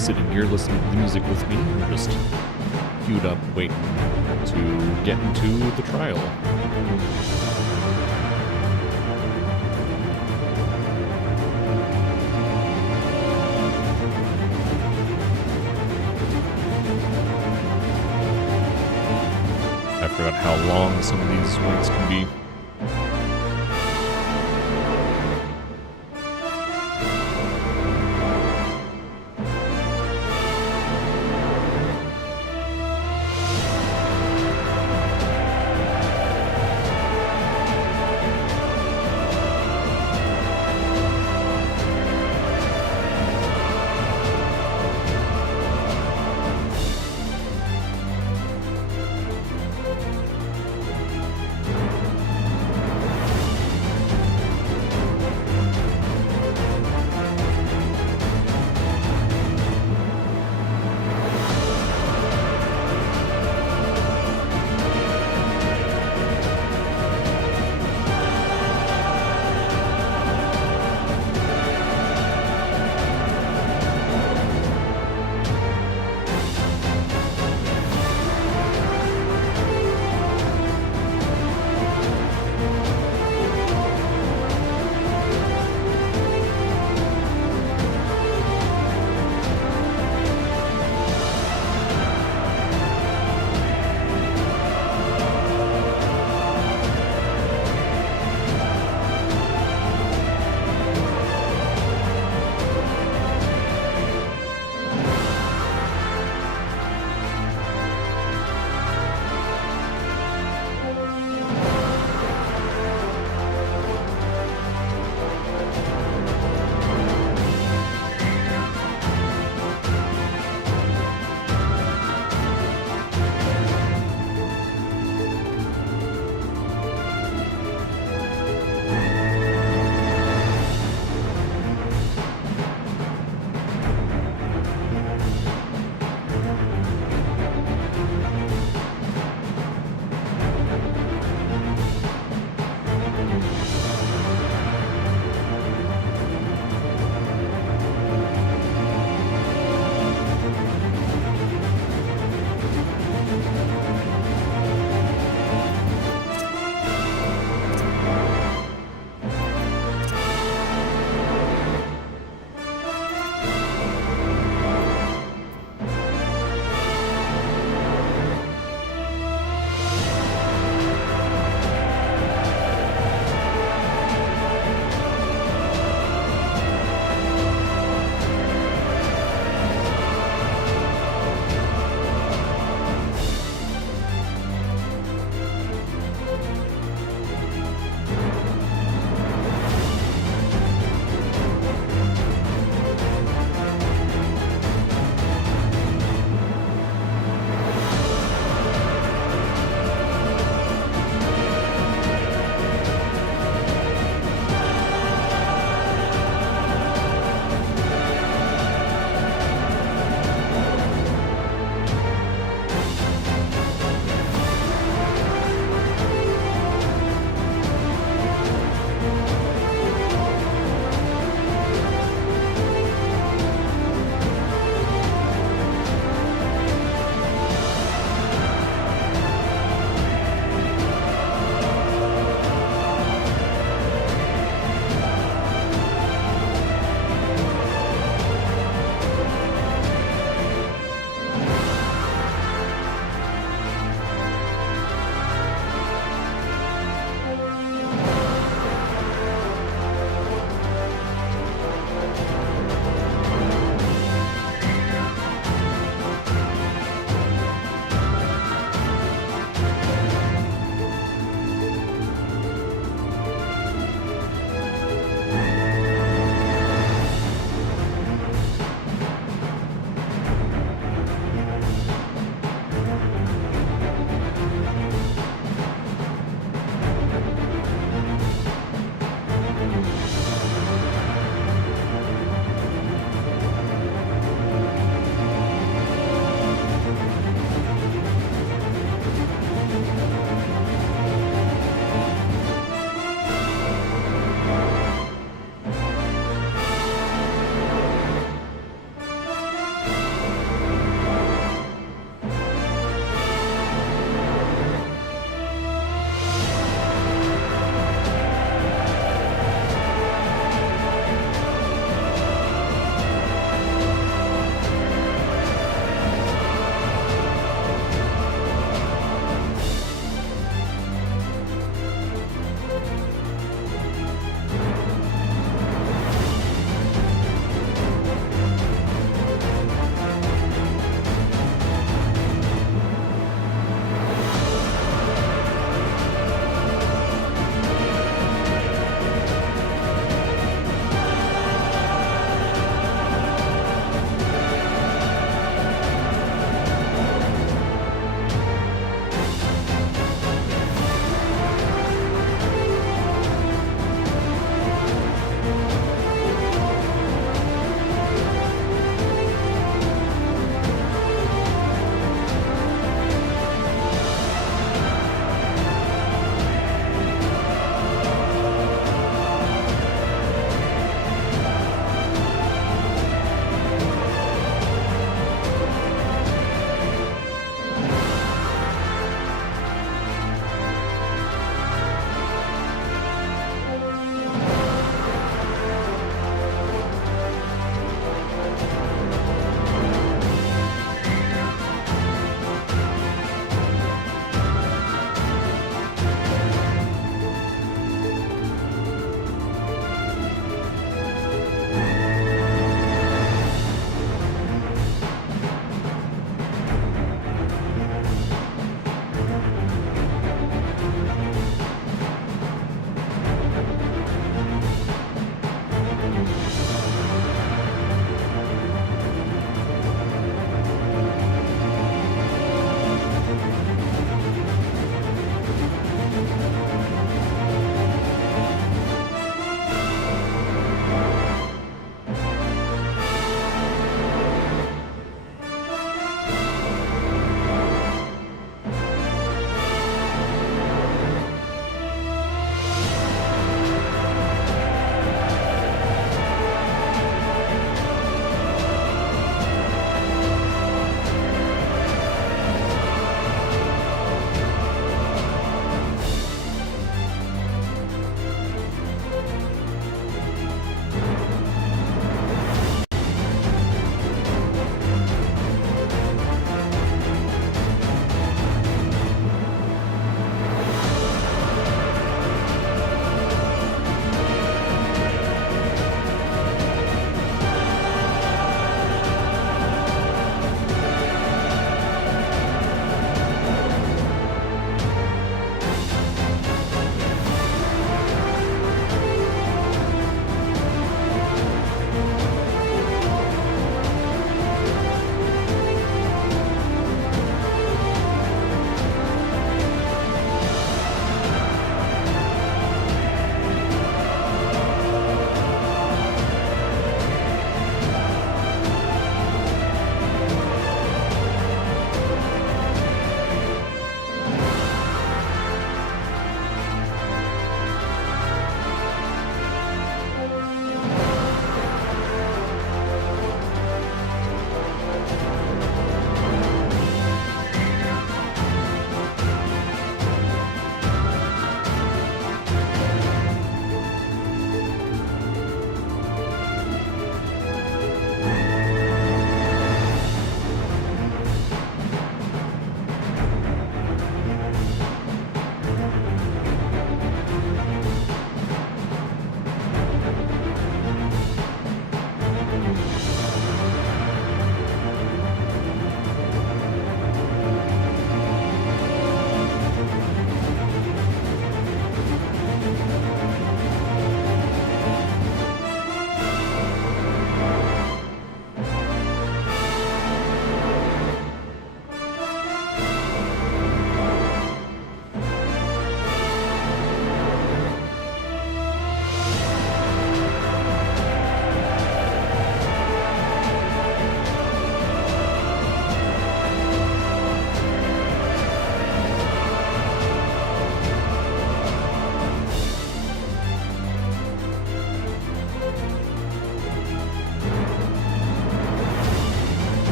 sitting here listening to the music with me, or just queued up waiting to get into the trial. I forgot how long some of these ones can be.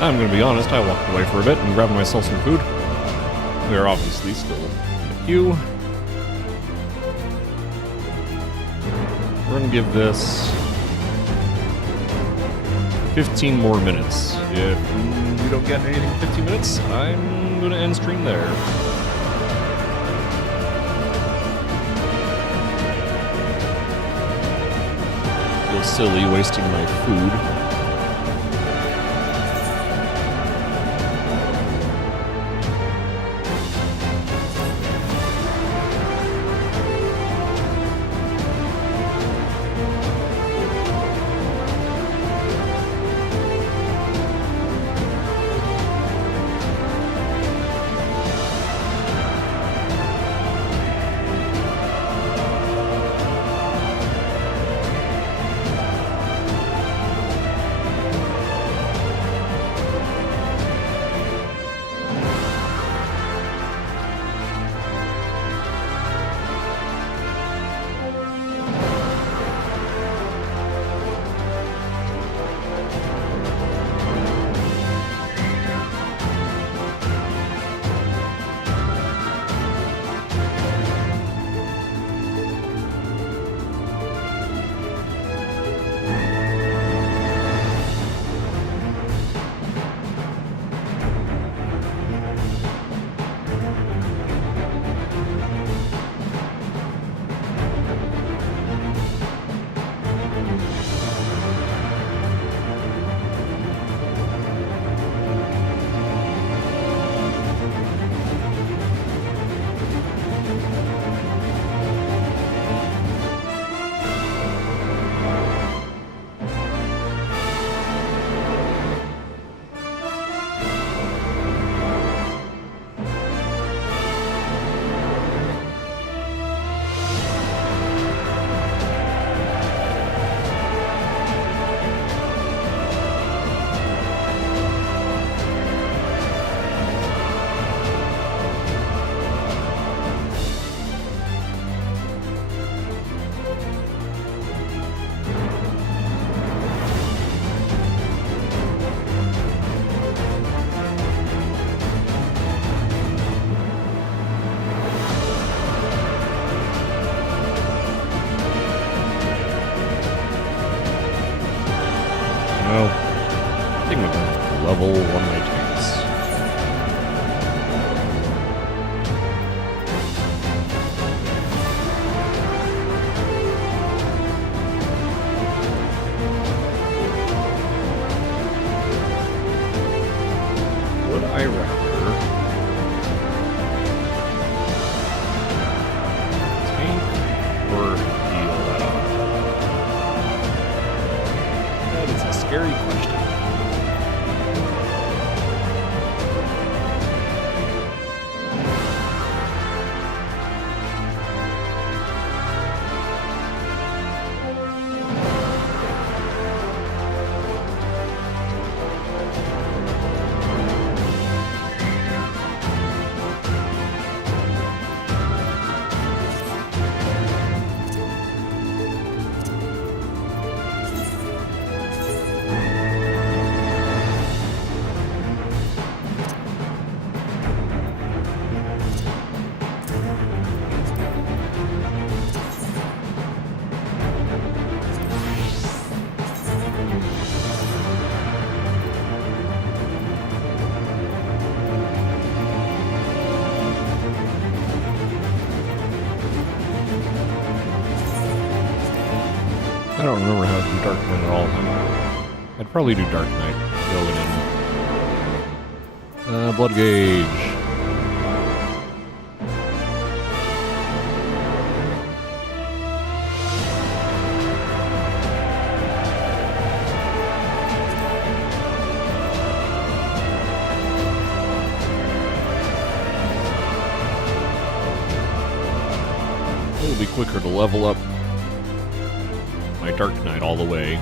I'm gonna be honest, I walked away for a bit and grabbed myself some food. We are obviously still in the queue. We're gonna give this 15 more minutes. If we don't get anything in 15 minutes, I'm gonna end stream there. Feels silly wasting my food. Well, I think I'm gonna level one of my tanks. Would I rather tank or heal at all? That is a scary question. I don't remember how to do Dark Knight at all. I'd probably do Dark Knight going in. Blood Gauge. It'll be quicker to level up my Dark Knight all the way.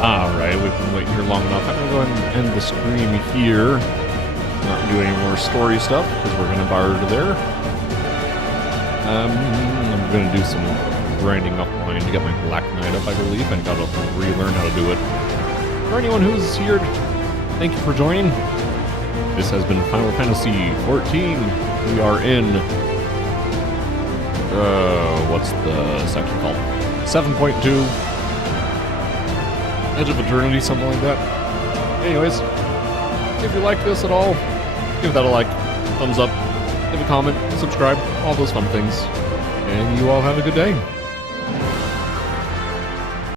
Alright, we've been waiting here long enough. I'm gonna go ahead and end the stream here. Not do any more story stuff, because we're gonna barge there. I'm gonna do some grinding offline to get my Black Knight up, I believe. I gotta relearn how to do it. For anyone who's here, thank you for joining. This has been Final Fantasy XIV. We are in... what's the section called? 7.2. Edge of Eternity, something like that. Anyways, if you like this at all, give that a like, thumbs up, leave a comment, subscribe, all those fun things. And you all have a good day.